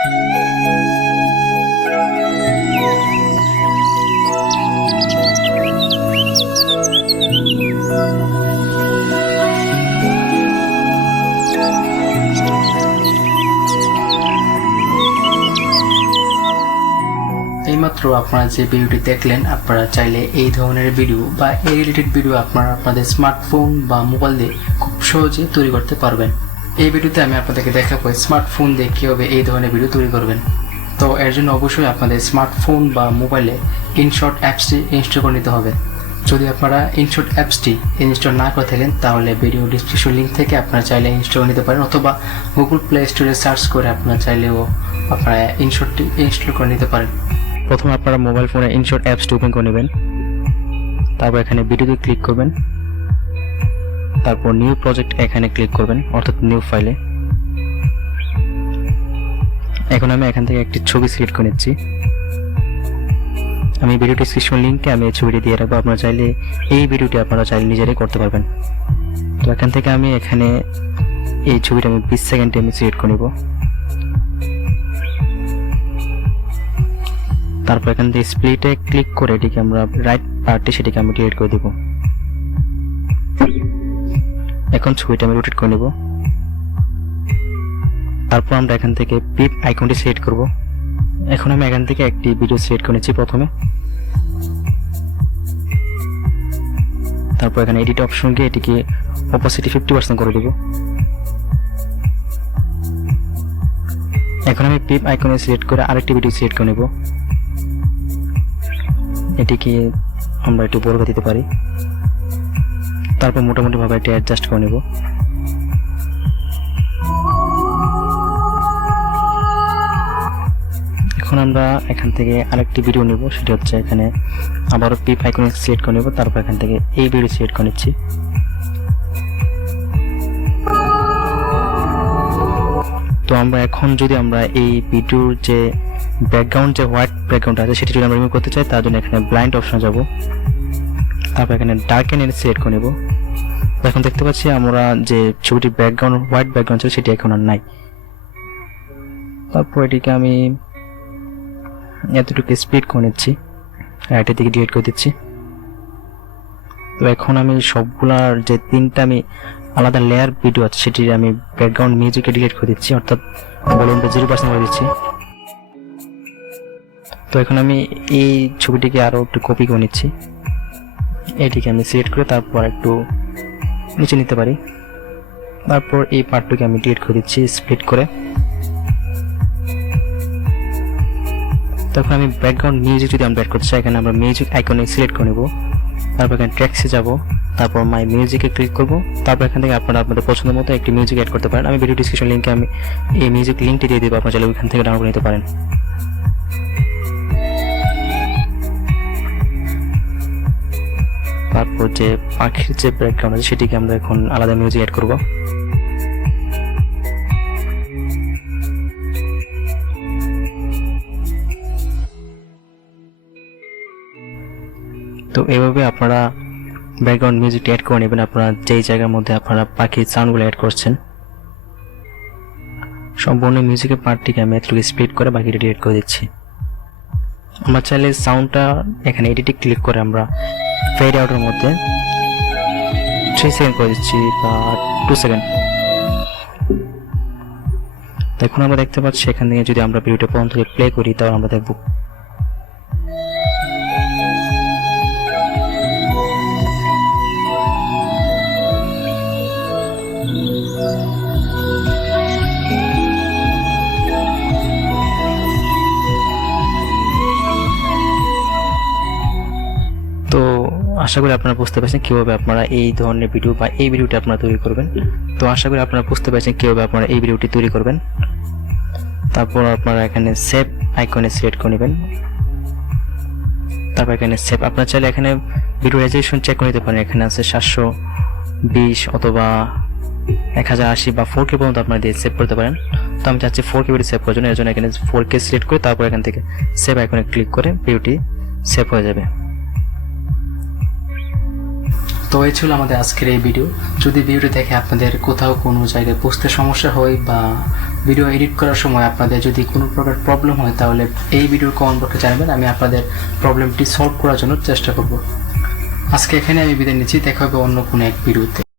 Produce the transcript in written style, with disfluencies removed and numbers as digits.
এইমাত্র আপনারা যে ভিডিওটি দেখলেন, আপনারা চাইলে এই ধরনের ভিডিও বা এই রিলেটেড ভিডিও আপনারা আপনাদের স্মার্টফোন বা মোবাইল দিয়ে খুব সহজে তৈরি করতে পারবেন। এই ভিডিওতে আমি আপনাদেরকে দেখাবো স্মার্টফোন দিয়ে কীভাবে এই ধরনের ভিডিও তৈরি করবেন। তো এর জন্য অবশ্যই আপনাদের স্মার্টফোন বা মোবাইলে ইনশট অ্যাপসটি ইনস্টল করে নিতে হবে। যদি আপনারা ইনশট অ্যাপসটি ইনস্টল না করে থাকেন তাহলে ভিডিও ডিসক্রিপশন লিঙ্ক থেকে আপনারা চাইলে ইনস্টল করে নিতে পারেন, অথবা গুগল প্লে স্টোরে সার্চ করে আপনারা চাইলেও আপনারা ইনশটটি ইনস্টল করে নিতে পারেন। প্রথমে আপনারা মোবাইল ফোনে ইনশট অ্যাপসটি ওপেন করে নেবেন, তারপর এখানে ভিডিওতে ক্লিক করবেন, তারপর নিউ প্রজেক্ট এখানে ক্লিক করবেন, অর্থাৎ নিউ ফাইলে। এখন আমি এখান থেকে একটি ছবি সিলেক্ট করে নিচ্ছি। আমি ভিডিও ডিসক্রিপশন লিঙ্কে আমি এই ছবিটি দিয়ে রাখবো, আপনারা চাইলে এই ভিডিওটি আপনারা চাইলে নিজেরাই করতে পারবেন। তো এখান থেকে আমি এখানে এই ছবিটা আমি 20 সেকেন্ডে আমি সিলেক্ট করে নেব। তারপর এখান থেকে স্প্লিটে ক্লিক করে এটিকে আমরা রাইট পার্টে সেটিকে আমি ডিলিট করে দেব। এখন ছবিটা আমি রোটেট করে নেব। তারপর আমরা এখান থেকে পিপ আইকনটি সিলেক্ট করব। এখন আমি এখান থেকে একটি ভিডিও সিলেক্ট করে নিচ্ছি প্রথমে। তারপর এখানে এডিট অপশন গিয়ে এটিকে অপোসিটি 50% করে দেব। এখন আমি পিপ আইকনে সিলেক্ট করে আরেকটি ভিডিও সিলেক্ট করে নেব। এটিকে আমরা একটু বড় করে দিতে পারি। তারপর মোটামুটি ভাবে এটি অ্যাডজাস্ট করে নেব। এখন আমরা এখান থেকে আরেকটি ভিডিও নেব, সেটা হচ্ছে এখানে আবারও পিপ আইকনে সিলেক্ট করে নেব। তারপর এখান থেকে এই ভিডিও সিলেক্ট করে নিচ্ছি। তো আমরা এখন যদি আমরা এই ভিডিওর যে ব্যাকগ্রাউন্ড যে হোয়াইট ব্যাকগ্রাউন্ড আছে সেটি যদি আমরা রিমুভ করতে চাই, তার জন্য এখানে ব্লাইন্ড অপশনে যাব। তারপর এখানে ডার্কেন এনে সিলেক্ট করে নেব। এখন দেখতে পাচ্ছি আমরা যে ছবিটির ব্যাকগ্রাউন্ড হোয়াইট ব্যাকগ্রাউন্ড ছিল সেটি এখন আর নাই। তারপর এটিকে আমি এতটুকু স্প্লিট করে নিচ্ছি, রাইটের দিকে ডিলিট করে দিচ্ছি। তো এখন আমি সবগুলার যে তিনটা আমি আলাদা লেয়ার ভিডিও আছে সেটি আমি ব্যাকগ্রাউন্ড মিউজিকে ডিলিট করে দিচ্ছি, অর্থাৎ ভলিউমটা 0% করে দিচ্ছি। তো এখন আমি এই ছবিটিকে আরও একটু কপি করে নিচ্ছি। এটিকে আমি সিলেক্ট করে তারপর একটু নিচে নিতে পারি। তারপর এই পার্টটিকে আমি ডিলিট করে দিচ্ছি স্প্লিট করে। তখন আমি ব্যাকগ্রাউন্ড মিউজিক যদি আমরা অ্যাড করতে চাই, এখানে আমরা মিউজিক আইকনে সিলেক্ট করে নেব। তারপর এখানে ট্র্যাক্সে যাব, তারপর মাই মিউজিকে ক্লিক করব। তারপর এখান থেকে আপনারা আপনাদের পছন্দ মতো একটি মিউজিক অ্যাড করতে পারেন। আমি ভিডিও ডিসক্রিপশন লিঙ্কে আমি এই মিউজিক লিঙ্কটি দিয়ে দেবো, আপনারা চাইলে ওইখান থেকে ডাউনলোড করে নিতে পারেন। তারপর যে পাখির যে ব্যাকগ্রাউন্ড আছে সেটিকে আমরা এখন আলাদা মিউজিক অ্যাড করব। তো এইভাবে আপনারা ব্যাকগ্রাউন্ড মিউজিক অ্যাড করে নেবেন আপনারা যেই জায়গার মধ্যে আপনারা পাখির সাউন্ডগুলো অ্যাড করছেন। সম্পূর্ণ মিউজিকের পার্টটিকে আমি এতটুকু স্প্লিট করে বাকিটা ডিলিট করে দিচ্ছি। আমরা চাইলে সাউন্ডটা এখানে এডিটে ক্লিক করে আমরা ফেড আউটের মধ্যে 3 সেকেন্ড করে দিচ্ছি বা 2 সেকেন্ড। এখন আমরা দেখতে পাচ্ছি এখান থেকে যদি আমরা ভিডিওটা প্রথম থেকে প্লে করি তাহলে আমরা দেখব আশা করি আপনারা বুঝতে পারছেন কিভাবে আপনারা এই ধরনের ভিডিও বা এই ভিডিওটি আপনারা তৈরি করবেন। তো আশা করি আপনারা বুঝতে পারছেন কিভাবে আপনারা এই ভিডিওটি তৈরি করবেন। তারপর আপনারা এখানে সেভ আইকনে সিলেক্ট করে নেবেন। তারপর এখানে সেভ, আপনারা চাইলে এখানে ভিডিও রেজলিউশন চেক করে নিতে পারেন। এখানে আছে 720 অথবা 1080 বা 4K পর্যন্ত আপনারা দিয়ে সেভ করতে পারেন। তো আমি চাচ্ছি 4K ভিডিও সেভ করার জন্য, এর জন্য এখানে 4K সিলেক্ট করে তারপর এখান থেকে সেভ আইকনে ক্লিক করে ভিডিওটি সেভ হয়ে যাবে। তো এই ছিল আমাদের আজকের এই ভিডিও। যদি ভিডিওটি দেখে আপনাদের কোথাও কোনো জায়গায় বুঝতে সমস্যা হয় বা ভিডিও এডিট করার সময় আপনাদের যদি কোনো প্রকার প্রবলেম হয়, তাহলে এই ভিডিওর কমেন্ট বক্সে জানাবেন, আমি আপনাদের প্রবলেমটি সলভ করার জন্য চেষ্টা করব। আজকে এখানে আমি বিদায় নিচ্ছি, দেখা হবে অন্য কোনো এক ভিডিওতে।